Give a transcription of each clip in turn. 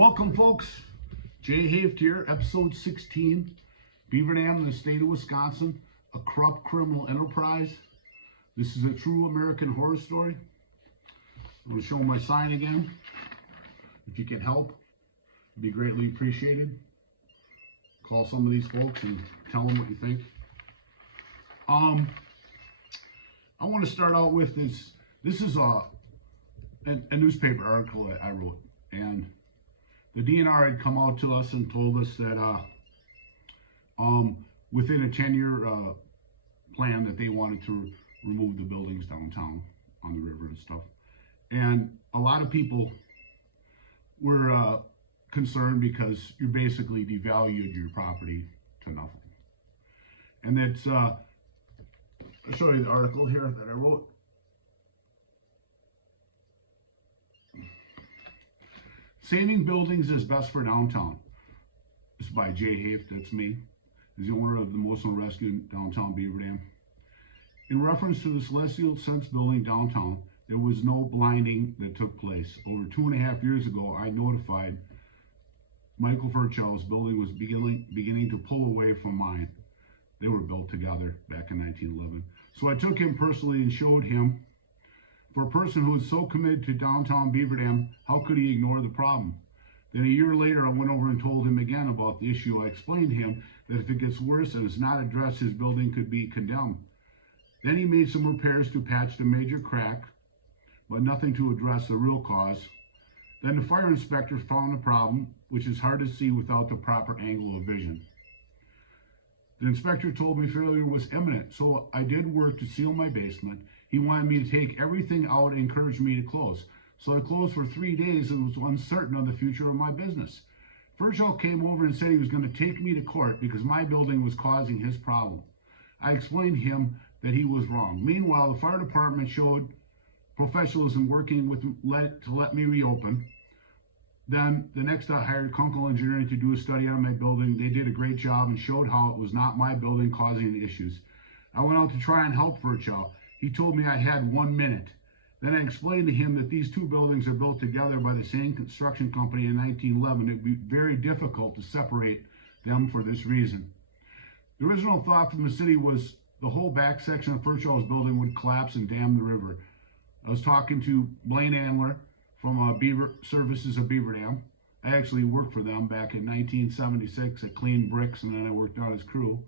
Welcome, folks. Jay Haft here, episode 16. Beaver Dam in the state of Wisconsin, a corrupt criminal enterprise. This is a true American horror story. I'm going to show my sign again. If you can help, it'd be greatly appreciated. Call some of these folks and tell them what you think. I want to start out with this. This is a newspaper article that I wrote, and the DNR had come out to us and told us that within a 10-year plan that they wanted to remove the buildings downtown on the river and stuff. And a lot of people were concerned because you basically devalued your property to nothing. And that's, I'll show you the article here that I wrote. Saving Buildings is Best for Downtown. This is by Jay Haft, that's me. He's the owner of the Emotional Rescue in downtown Beaver Dam. In reference to the Celestial Sense building downtown, there was no blinding that took place. Over 2.5 years ago, I notified Michael Furchow's building was beginning to pull away from mine. They were built together back in 1911. So I took him personally and showed him. For a person who is so committed to downtown Beaver Dam, how could he ignore the problem? Then a year later, I went over and told him again about the issue. I explained to him that if it gets worse and is not addressed, his building could be condemned. Then he made some repairs to patch the major crack, but nothing to address the real cause. Then the fire inspector found the problem, which is hard to see without the proper angle of vision. The inspector told me failure was imminent, so I did work to seal my basement. He wanted me to take everything out and encouraged me to close. So I closed for 3 days and was uncertain of the future of my business. Virgil came over and said he was going to take me to court because my building was causing his problem. I explained to him that he was wrong. Meanwhile, the fire department showed professionalism working with to let me reopen. Then the next I hired Kunkel Engineering to do a study on my building. They did a great job and showed how it was not my building causing the issues. I went out to try and help Virgil. He told me I had 1 minute. Then I explained to him that these two buildings are built together by the same construction company in 1911. It would be very difficult to separate them for this reason. The original thought from the city was the whole back section of Virgil's building would collapse and dam the river. I was talking to Blaine Andler from Beaver Services of Beaver Dam. I actually worked for them back in 1976. I cleaned bricks and then I worked on his crew.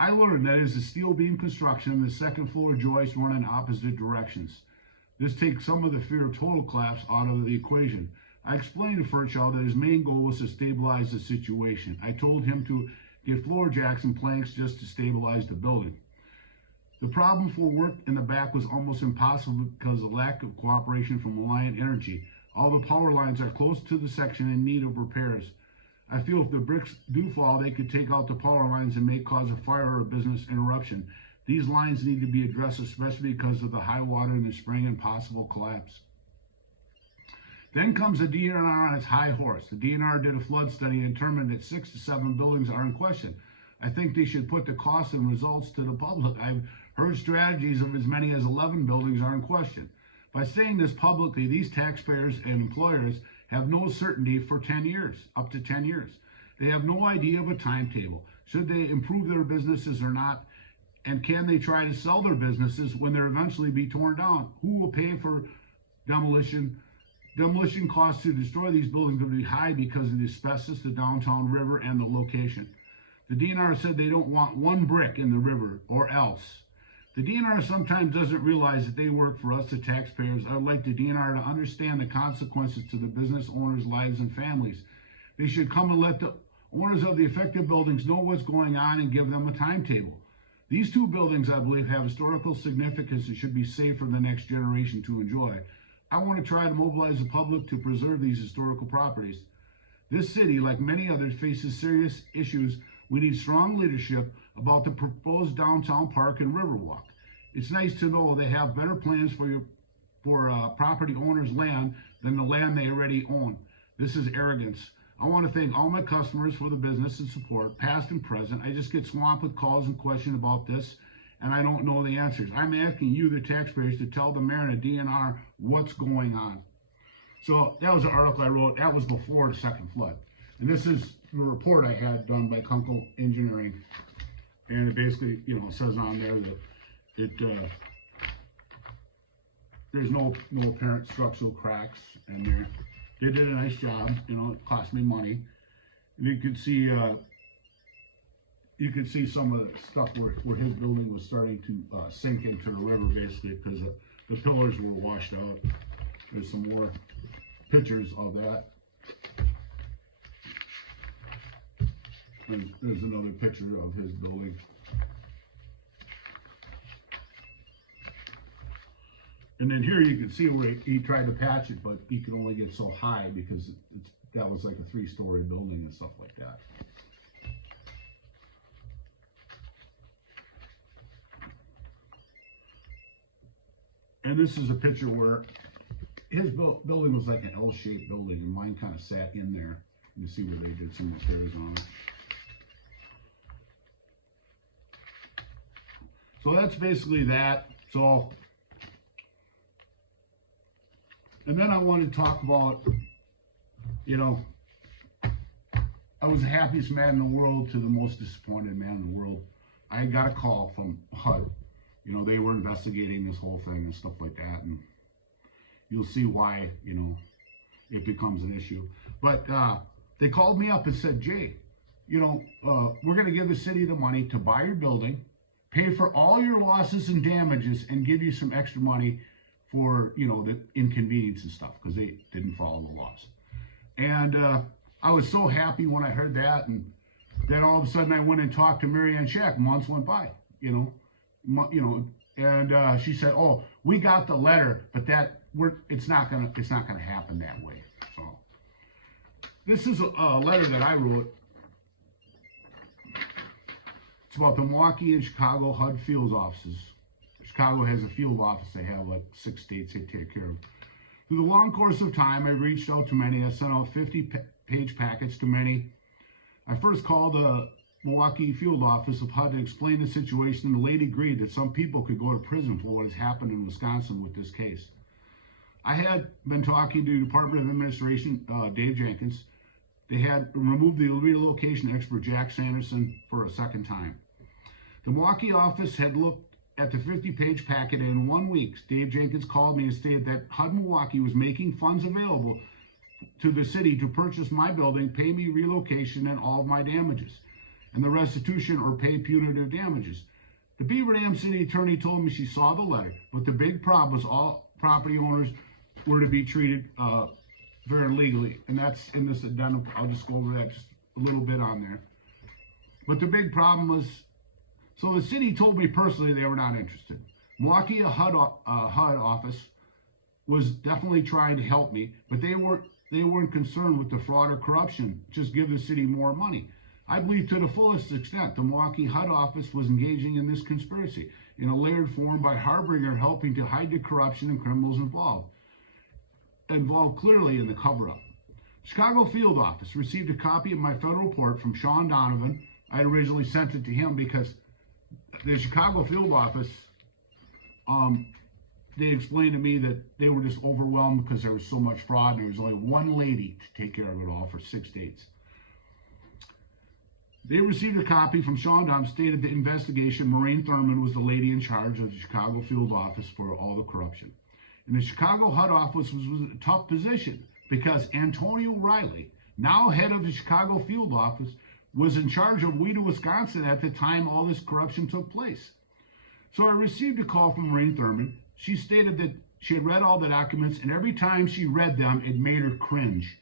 I learned that as a steel beam construction, the second floor joists run in opposite directions. This takes some of the fear of total collapse out of the equation. I explained to Virgil that his main goal was to stabilize the situation. I told him to get floor jacks and planks just to stabilize the building. The problem for work in the back was almost impossible because of the lack of cooperation from Alliant Energy. All the power lines are close to the section in need of repairs. I feel if the bricks do fall, they could take out the power lines and may cause a fire or a business interruption. These lines need to be addressed, especially because of the high water in the spring and possible collapse. Then comes the DNR on its high horse. The DNR did a flood study and determined that 6 to 7 buildings are in question. I think they should put the costs and results to the public. I've heard strategies of as many as 11 buildings are in question. By saying this publicly, these taxpayers and employers have no certainty for 10 years, up to 10 years. They have no idea of a timetable. Should they improve their businesses or not? And can they try to sell their businesses when they're eventually be torn down? Who will pay for demolition? Demolition costs to destroy these buildings will be high because of the asbestos, the downtown river, and the location. The DNR said they don't want one brick in the river or else. The DNR sometimes doesn't realize that they work for us, the taxpayers. I would like the DNR to understand the consequences to the business owners' lives and families. They should come and let the owners of the affected buildings know what's going on and give them a timetable. These two buildings, I believe, have historical significance and should be safe for the next generation to enjoy. I want to try to mobilize the public to preserve these historical properties. This city, like many others, faces serious issues. We need strong leadership about the proposed downtown park and riverwalk. It's nice to know they have better plans for property owners' land than the land they already own. This is arrogance. I want to thank all my customers for the business and support, past and present. I just get swamped with calls and questions about this, and I don't know the answers. I'm asking you, the taxpayers, to tell the mayor and the DNR what's going on. So that was an article I wrote. That was before the second flood. And this is the report I had done by Kunkel Engineering. And it basically, says on there that there's no apparent structural cracks in there. They did a nice job. It cost me money. And you could see some of the stuff where his building was starting to sink into the river, basically, because the pillars were washed out. There's some more pictures of that. And there's another picture of his building. And then here you can see where he tried to patch it, but he could only get so high because that was like a 3-story building and stuff like that. And this is a picture where his building was like an L-shaped building, and mine kind of sat in there. You see where they did some repairs on it. So that's basically that. So, and then I want to talk about, I was the happiest man in the world to the most disappointed man in the world. I got a call from HUD. They were investigating this whole thing and stuff like that, and you'll see why, it becomes an issue. But they called me up and said, Jay, we're going to give the city the money to buy your building, pay for all your losses and damages, and give you some extra money for, the inconvenience and stuff, because they didn't follow the laws. And I was so happy when I heard that, and then all of a sudden I went and talked to Mary Ann Shack. Months went by, and she said, "Oh, we got the letter, but it's not gonna happen that way." So this is a letter that I wrote. It's about the Milwaukee and Chicago HUD field offices. Chicago has a field office. They have like 6 states they take care of. Through the long course of time, I've reached out to many. I sent out 50-page packets to many. I first called the Milwaukee field office of HUD to explain the situation, and the lady agreed that some people could go to prison for what has happened in Wisconsin with this case. I had been talking to Department of Administration, Dave Jenkins. They had removed the relocation expert, Jack Sanderson, for a second time. The Milwaukee office had looked at the 50-page packet, and in 1 week, Dave Jenkins called me and stated that HUD Milwaukee was making funds available to the city to purchase my building, pay me relocation and all of my damages, and the restitution or pay punitive damages. The Beaver Dam city attorney told me she saw the letter, but the big problem was all property owners were to be treated very legally, and that's in this addendum. I'll just go over that just a little bit on there. But the big problem was, so the city told me personally they were not interested. Milwaukee HUD office was definitely trying to help me, but they weren't concerned with the fraud or corruption. Just give the city more money. I believe to the fullest extent the Milwaukee HUD office was engaging in this conspiracy in a layered form by harboring or helping to hide the corruption and criminals involved clearly in the cover-up. Chicago field office received a copy of my federal report from Sean Donovan. I originally sent it to him because the Chicago field office, they explained to me that they were just overwhelmed because there was so much fraud and there was only one lady to take care of it all for 6 states. They received a copy from Sean Donovan, stated the investigation. Maureen Thurman was the lady in charge of the Chicago field office for all the corruption. And the Chicago HUD office was in a tough position because Antonio Riley, now head of the Chicago field office, was in charge of Wheaton, Wisconsin at the time all this corruption took place. So I received a call from Maureen Thurman. She stated that she had read all the documents, and every time she read them, it made her cringe.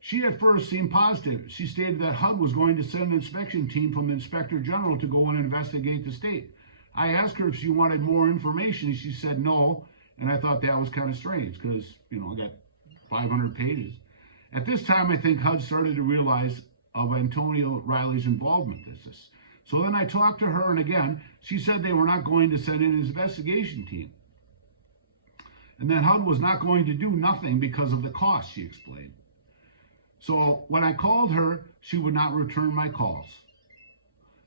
She at first seemed positive. She stated that HUD was going to send an inspection team from the Inspector General to go and investigate the state. I asked her if she wanted more information, and she said no, and I thought that was kind of strange because, I got 500 pages. At this time, I think HUD started to realize of Antonio Riley's involvement in this. So then I talked to her, and again, she said they were not going to send in an investigation team. And then HUD was not going to do nothing because of the cost, she explained. So when I called her, she would not return my calls.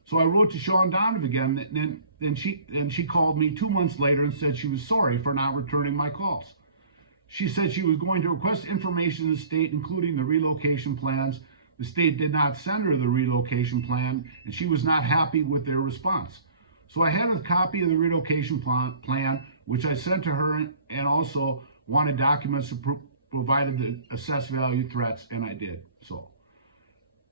So I wrote to Sean Donovan again, and she called me 2 months later and said she was sorry for not returning my calls. She said she was going to request information in the state, including the relocation plans. The state did not send her the relocation plan, and she was not happy with their response. So I had a copy of the relocation plan, which I sent to her, and also wanted documents that provided the assessed value threats, and I did so.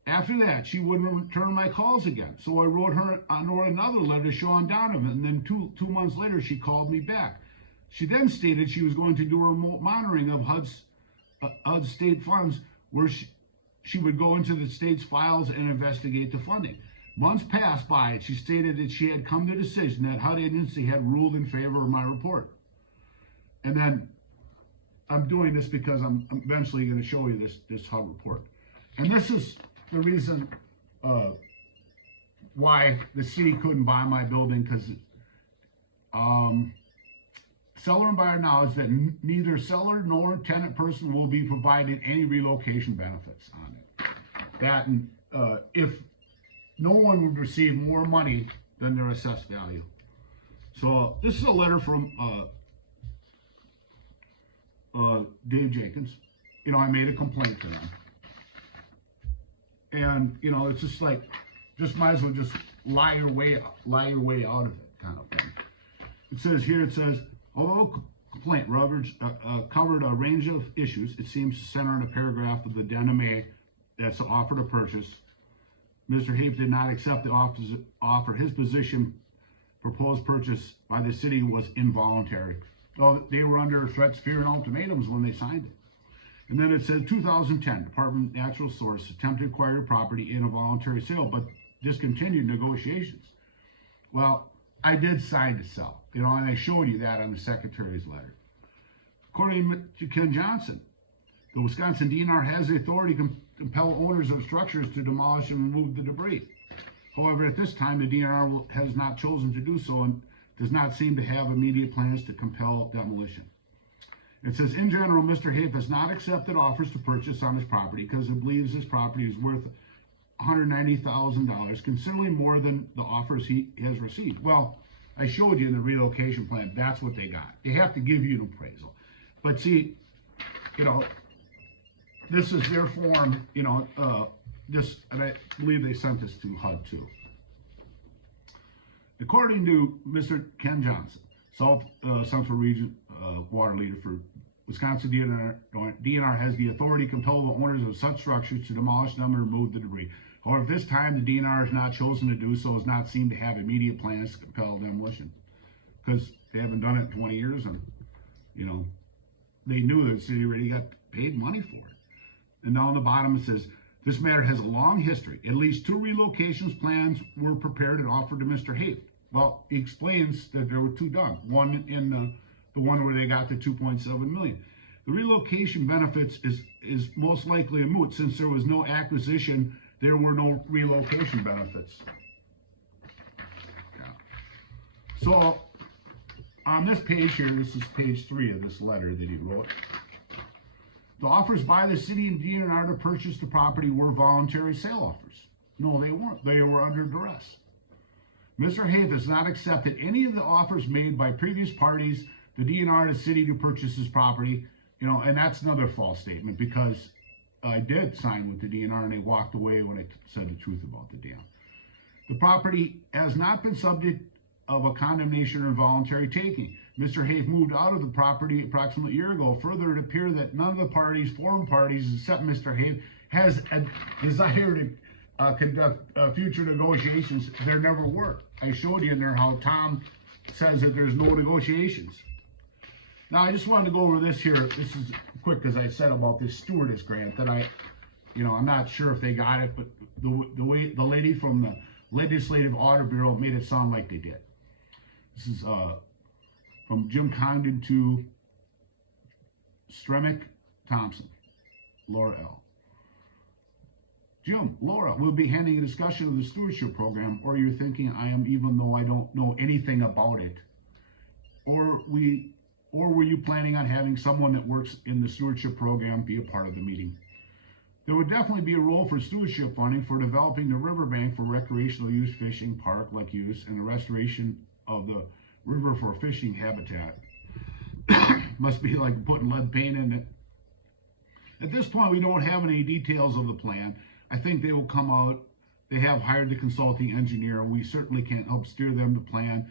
After that, she wouldn't return my calls again. So I wrote her another letter to Sean Donovan, and then two months later, she called me back. She then stated she was going to do remote monitoring of HUD's state funds, where she would go into the state's files and investigate the funding. Months passed by, and she stated that she had come to the decision that HUD agency had ruled in favor of my report. And then I'm doing this because I'm eventually going to show you this HUD report. And this is the reason why the city couldn't buy my building, because seller and buyer acknowledge that neither seller nor tenant person will be provided any relocation benefits on it. That if no one would receive more money than their assessed value. So this is a letter from Dave Jenkins. You know, I made a complaint to them. And, you know, it's just like, just might as well just lie your way out of it, kind of thing. It says, although complaint covered a range of issues, it seems to center on a paragraph of the addendum A that's offer to purchase. Mr. Hafe did not accept the offer. His position, proposed purchase by the city, was involuntary. So they were under threats, fear, and ultimatums when they signed it. And then it said 2010, Department of Natural Resources attempted to acquire property in a voluntary sale, but discontinued negotiations. Well, I did sign to sell, you know, and I showed you that on the secretary's letter. According to Ken Johnson, the Wisconsin DNR has the authority to compel owners of structures to demolish and remove the debris. However, at this time, the DNR has not chosen to do so and does not seem to have immediate plans to compel demolition. It says, in general, Mr. Hafe has not accepted offers to purchase on his property because he believes his property is worth $190,000, considerably more than the offers he has received. Well, I showed you in the relocation plan, that's what they got. They have to give you an appraisal. But see, you know, this is their form, you know, and I believe they sent this to HUD too. According to Mr. Ken Johnson, Central Region water leader for Wisconsin DNR has the authority to compel the owners of such structures to demolish them and remove the debris. However, this time the DNR has not chosen to do so, has not seemed to have immediate plans to compel demolition, because they haven't done it in 20 years, and you know, they knew that the city already got paid money for it. And down the bottom it says, this matter has a long history. At least 2 relocations plans were prepared and offered to Mr. Hafe. Well, he explains that there were 2 done. One in the one where they got the 2.7 million. The relocation benefits is most likely a moot, since there was no acquisition, there were no relocation benefits. Yeah. So on this page here, this is page 3 of this letter that he wrote. The offers by the city and DNR to purchase the property were voluntary sale offers. No, they weren't. They were under duress. Mr. Hafe has not accepted any of the offers made by previous parties, the DNR and the city, to purchase his property. You know, and that's another false statement, because I did sign with the DNR and they walked away when I said the truth about the dam. The property has not been subject of a condemnation or involuntary taking. Mr. Hafe moved out of the property approximately a year ago. Further, it appeared that none of the parties, foreign parties, except Mr. Hafe, has a desire to conduct future negotiations. There never were. I showed you in there how Tom says that there's no negotiations. Now, I just wanted to go over this here. This is quick, because I said about this stewardess grant that I'm not sure if they got it, but the way the lady from the Legislative Audit Bureau made it sound like they did. This is from Jim Condon to Stremick Thompson, Laura L. Jim, Laura, we'll be handling a discussion of the stewardship program, or you're thinking I am, even though I don't know anything about it, or were you planning on having someone that works in the stewardship program be a part of the meeting? There would definitely be a role for stewardship funding for developing the riverbank for recreational use, fishing, park-like use, and the restoration of the river for fishing habitat. Must be like putting lead paint in it. At this point, we don't have any details of the plan. I think they will come out. They have hired the consulting engineer, and we certainly can't help steer them to plan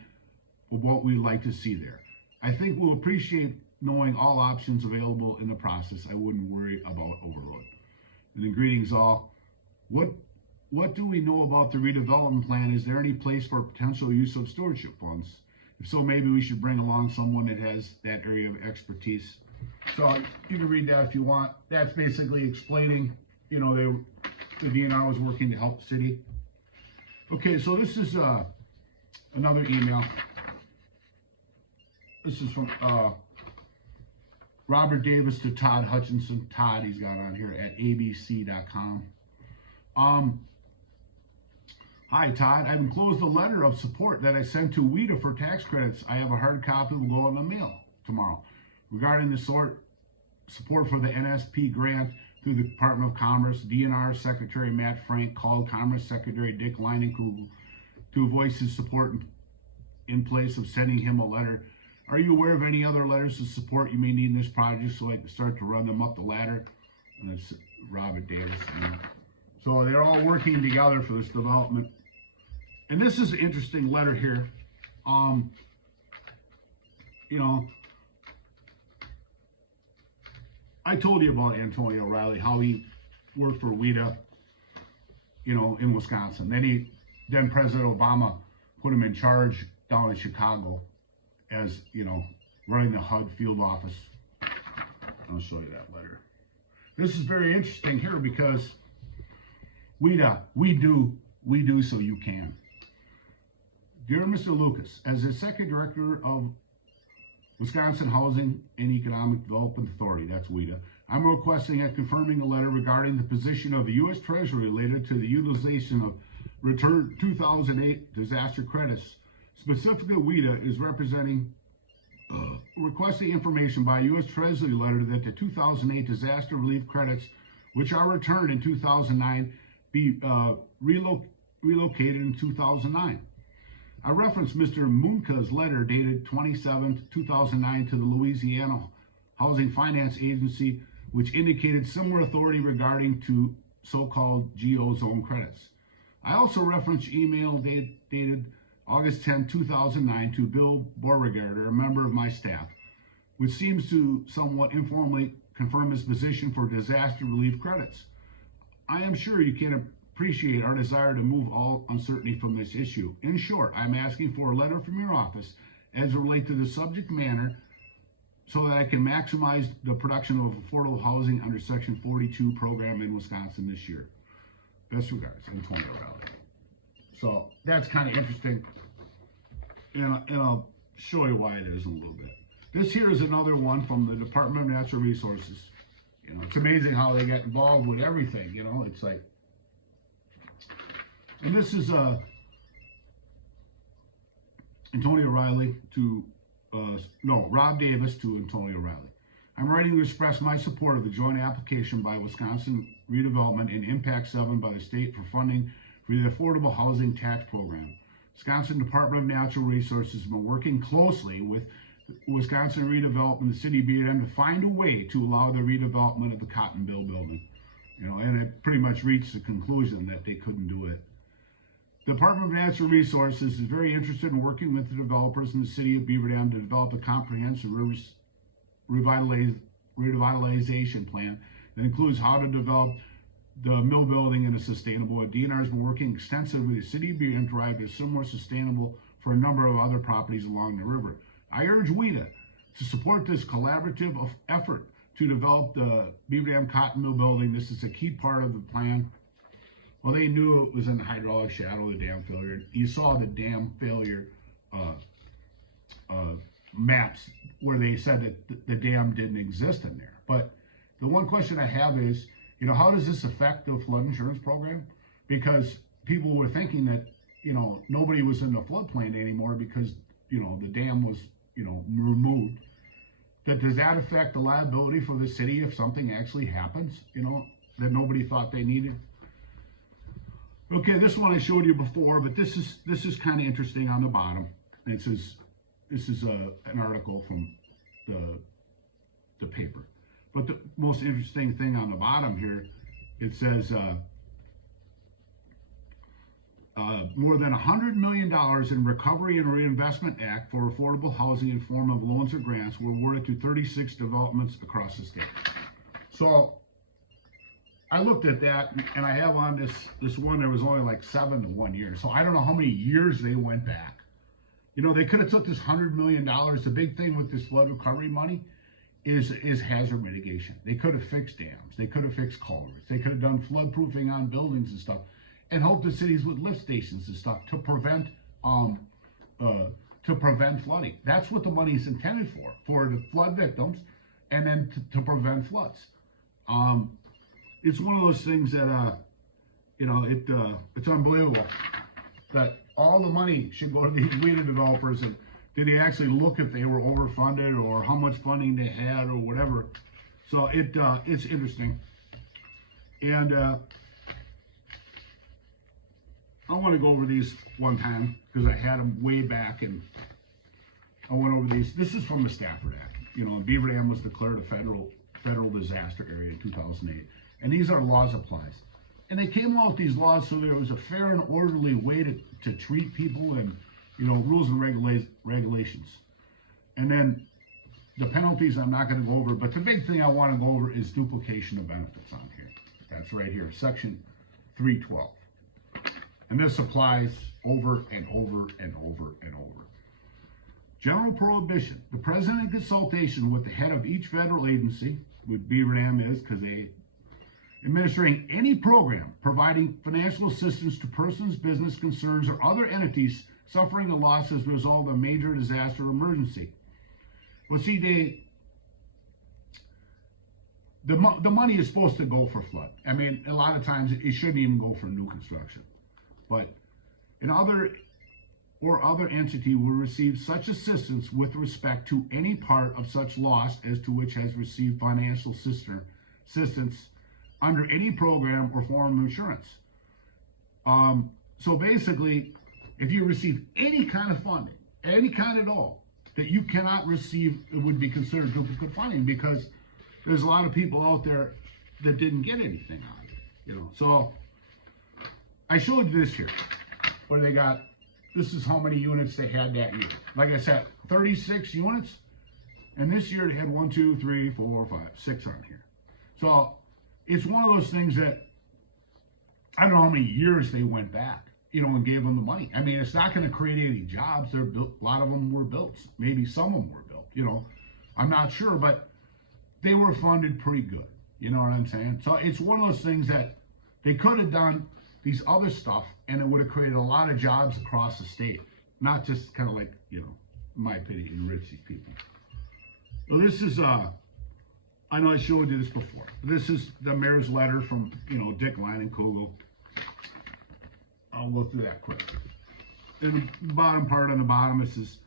of what we'd like to see there. I think we'll appreciate knowing all options available in the process. I wouldn't worry about overload. And then greetings all. What do we know about the redevelopment plan? Is there any place for potential use of stewardship funds? If so, maybe we should bring along someone that has that area of expertise. So you can read that if you want. That's basically explaining, you know, the DNR was working to help the city. Okay, so this is another email. This is from Robert Davis to Todd Hutchinson. Todd, he's got on here at abc.com. Hi, Todd. I've enclosed a letter of support that I sent to WIDA for tax credits. I have a hard copy that will go in the mail tomorrow. Regarding the support for the NSP grant through the Department of Commerce, DNR Secretary Matt Frank called Commerce Secretary Dick Leinenkugel to voice his support in place of sending him a letter. Are you aware of any other letters of support you may need in this project so I can start to run them up the ladder? And that's Robert Davis. So they're all working together for this development. And this is an interesting letter here. You know, I told you about Antonio Riley, how he worked for WIDA, you know, in Wisconsin. Then President Obama put him in charge down in Chicago as, you know, running the HUD field office. I'll show you that letter. This is very interesting here because WIDA, we do so you can. Dear Mr. Lucas, as the Second Director of Wisconsin Housing and Economic Development Authority, that's WIDA, I'm requesting and confirming a letter regarding the position of the U.S. Treasury related to the utilization of returned 2008 disaster credits. Specifically, WIDA is requesting information by U.S. Treasury letter that the 2008 disaster relief credits, which are returned in 2009, be relocated in 2009. I referenced Mr. Munka's letter dated 27/2009 to the Louisiana Housing Finance Agency, which indicated similar authority regarding to so-called GO zone credits. I also referenced email dated August 10, 2009 to Bill Beauregard, a member of my staff, which seems to somewhat informally confirm his position for disaster relief credits. I am sure you can appreciate our desire to move all uncertainty from this issue. In short, I'm asking for a letter from your office as it relates to the subject matter so that I can maximize the production of affordable housing under Section 42 program in Wisconsin this year. Best regards, Antonio Riley. So that's kind of interesting, and I'll show you why it is in a little bit. This here is another one from the Department of Natural Resources. You know, it's amazing how they get involved with everything. You know, it's like, and this is Antonio Riley to Rob Davis to Antonio Riley. I'm writing to express my support of the joint application by Wisconsin Redevelopment and Impact 7 by the state for funding for the Affordable Housing Tax Program. Wisconsin Department of Natural Resources has been working closely with Wisconsin Redevelopment and the City of Beaver Dam to find a way to allow the redevelopment of the Cotton Mill building. You know, and it pretty much reached the conclusion that they couldn't do it. The Department of Natural Resources is very interested in working with the developers in the City of Beaver Dam to develop a comprehensive revitalization plan that includes how to develop the mill building in a sustainable way. DNR has been working extensively with the City of Beaver Dam to drive a similar sustainable for a number of other properties along the river. I urge WIDA to support this collaborative effort to develop the Beaver Dam Cotton Mill building. This is a key part of the plan. Well, they knew it was in the hydraulic shadow of the dam failure. You saw the dam failure maps where they said that the dam didn't exist in there. But the one question I have is, you know, how does this affect the flood insurance program? Because people were thinking that, you know, nobody was in the floodplain anymore because, you know, the dam was, you know, removed. Does that affect the liability for the city if something actually happens, you know, that nobody thought they needed? Okay, this one I showed you before, but this is kind of interesting on the bottom. It says, this is an article from the the paper. But the most interesting thing on the bottom here, it says more than $100 million in Recovery and Reinvestment Act for affordable housing in form of loans or grants were awarded to 36 developments across the state. So I looked at that, and I have on this one, there was only like 7 to 1 year. So I don't know how many years they went back. You know, they could have took this $100 million. The big thing with this flood recovery money is hazard mitigation. They could have fixed dams. They could have fixed culverts. They could have done flood proofing on buildings and stuff, and helped the cities with lift stations and stuff to prevent flooding. That's what the money is intended for the flood victims, and then to prevent floods. It's one of those things that you know, it's unbelievable that all the money should go to these WIDA developers, and did he actually look if they were overfunded or how much funding they had or whatever? So it's interesting, and I want to go over these one time because I had them way back, and I went over these. This is from the Stafford Act. You know, Beaver Dam was declared a federal disaster area in 2008, and these are laws applies. And they came out with these laws so there was a fair and orderly way to treat people, and, you know, rules and regulations. And then the penalties I'm not going to go over, but the big thing I want to go over is duplication of benefits on here. That's right here, section 312. And this applies over and over and over and over. General prohibition. The president in consultation with the head of each federal agency, with Beaver Dam is, because they administering any program providing financial assistance to persons, business concerns, or other entities suffering a loss as a result of a major disaster or emergency. Well, see, the money is supposed to go for flood. I mean, a lot of times it shouldn't even go for new construction. But other entity will receive such assistance with respect to any part of such loss as to which has received financial assistance under any program or form of insurance. So basically, if you receive any kind of funding, any kind at all, that you cannot receive, it would be considered duplicate funding, because there's a lot of people out there that didn't get anything on it, you know. So I showed you this here, where they got, this is how many units they had that year. Like I said, 36 units, and this year they had 1, 2, 3, 4, 5, 6 on here. So it's one of those things that, I don't know how many years they went back, you know, and gave them the money. I mean, it's not going to create any jobs. They're built, a lot of them were built. Maybe some of them were built, you know. I'm not sure, but they were funded pretty good. You know what I'm saying? So it's one of those things that they could have done these other stuff, and it would have created a lot of jobs across the state. Not just kind of like, you know, in my opinion, enrich these people. So this is, I know I showed you this before. This is the mayor's letter from, you know, Dick Leinenkugel. I'll go through that quick. In the bottom part on the bottom, it says,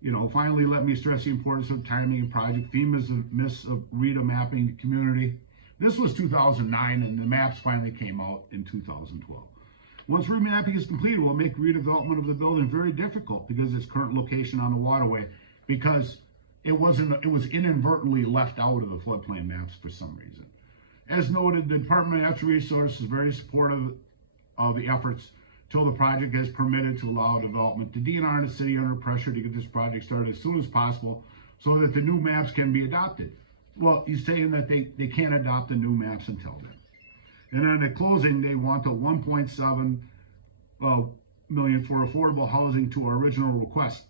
you know, finally, let me stress the importance of timing and project. FEMA's miss of RETA mapping the community. This was 2009, and the maps finally came out in 2012. Once remapping is completed, we'll make redevelopment of the building very difficult because its current location on the waterway, because it was inadvertently left out of the floodplain maps for some reason. As noted, the Department of Natural Resources is very supportive of the efforts till the project is permitted to allow development. The DNR and the city are under pressure to get this project started as soon as possible so that the new maps can be adopted. Well, he's saying that they can't adopt the new maps until then. And on the closing, they want a 1.7 million for affordable housing to our original request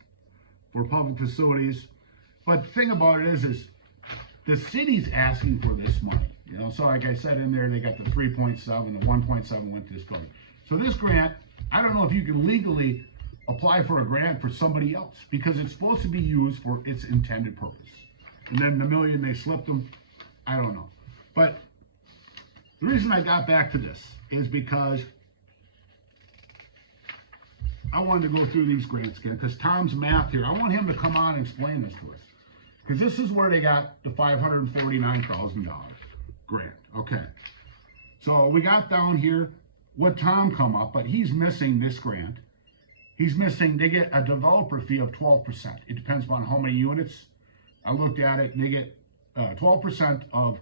for public facilities. But the thing about it is the city's asking for this money. You know, so like I said in there, they got the 3.7, the 1.7 went to this building. So this grant, I don't know if you can legally apply for a grant for somebody else, because it's supposed to be used for its intended purpose. And then the million they slipped them, I don't know. But the reason I got back to this is because I wanted to go through these grants again, because Tom's math here, I want him to come on and explain this to us. Because this is where they got the $549,000 grant. Okay. So we got down here what Tom come up, but he's missing this grant. He's missing, they get a developer fee of 12%. It depends upon how many units. I looked at it, and they get 12% of,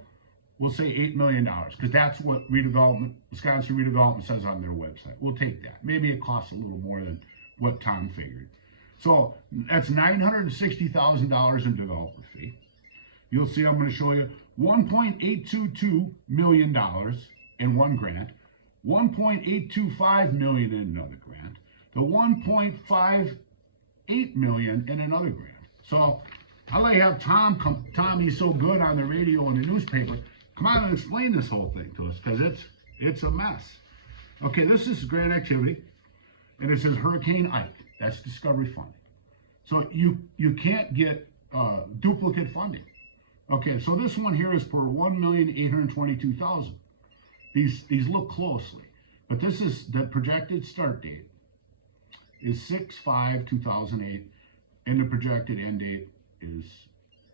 we'll say $8 million, because that's what Wisconsin redevelopment says on their website. We'll take that. Maybe it costs a little more than what Tom figured. So that's $960,000 in developer fee. You'll see I'm going to show you $1.822 million in one grant, $1.825 million in another grant, the $1.58 million in another grant. So I'd like to have Tom come. Tom, he's so good on the radio and the newspaper. Come on and explain this whole thing to us, because it's a mess. Okay, this is grant activity, and it says Hurricane Ike. That's discovery funding. So you can't get duplicate funding. Okay, so this one here is for $1,822,000. These look closely, but this is the projected start date is 6/5/2008, and the projected end date is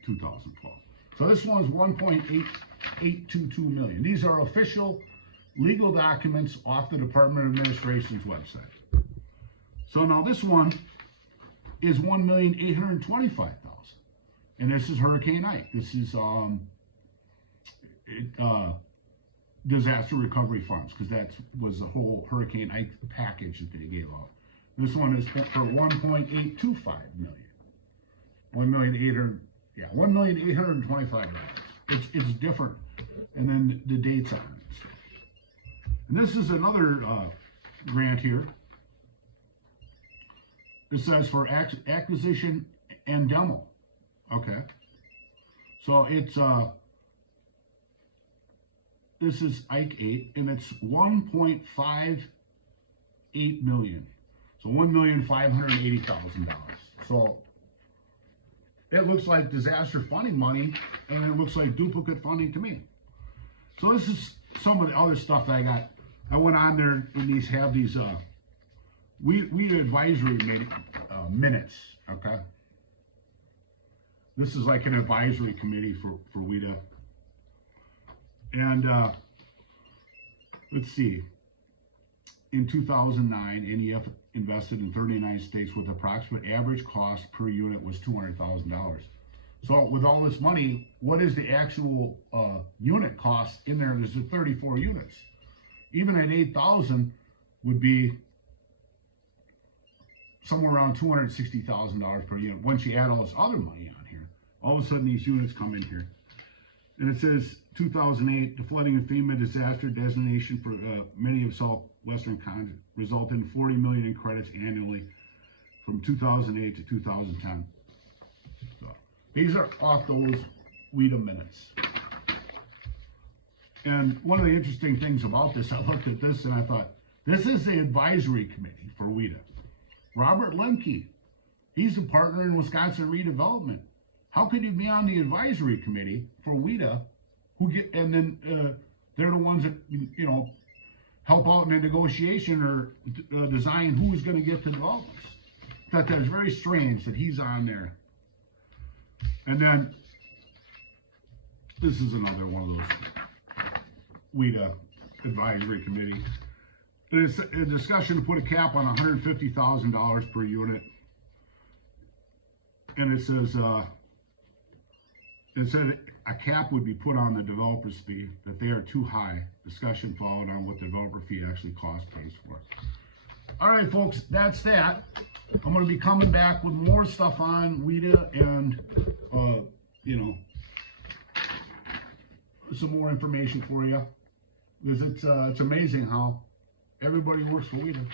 2012. So this one is $1.822 million. These are official legal documents off the Department of Administration's website. So now this one is $1,825,000, and this is Hurricane Ike. This is disaster recovery funds, because that was the whole Hurricane Ike package that they gave out. This one is for $1.825 million. $1,825,000. It's different, and then the dates on it. And this is another grant here. It says for acquisition and demo. Okay, so it's this is Ike 8, and it's $1.58 million. So $1,580,000. So it looks like disaster funding money, and it looks like duplicate funding to me. So this is some of the other stuff that I got. I went on there, and these have these WIDA advisory minutes. Okay, this is like an advisory committee for WIDA. And let's see, in 2009, NEF invested in 39 states with approximate average cost per unit was $200,000. So with all this money, what is the actual unit cost in there? There's 34 units. Even at 8,000 would be somewhere around $260,000 per unit. Once you add all this other money on here, all of a sudden these units come in here. And it says 2008, the flooding and FEMA disaster designation for many of southwestern counties resulted in $40 million in credits annually from 2008 to 2010. So these are off those WIDA minutes. And one of the interesting things about this, I looked at this and I thought, this is the advisory committee for WIDA. Robert Lemke, he's a partner in Wisconsin Redevelopment. How could you be on the advisory committee for WIDA, and then they're the ones that help out in the negotiation or design who's going to get the developments? I thought that was very strange that he's on there. And then this is another one of those WIDA advisory committee. It's a discussion to put a cap on $150,000 per unit, and it says. It said a cap would be put on the developer's fee, that they are too high. Discussion followed on what the developer fee actually pays for. All right, folks, that's that. I'm going to be coming back with more stuff on WIDA and, some more information for you. Because it's amazing how everybody works for WIDA.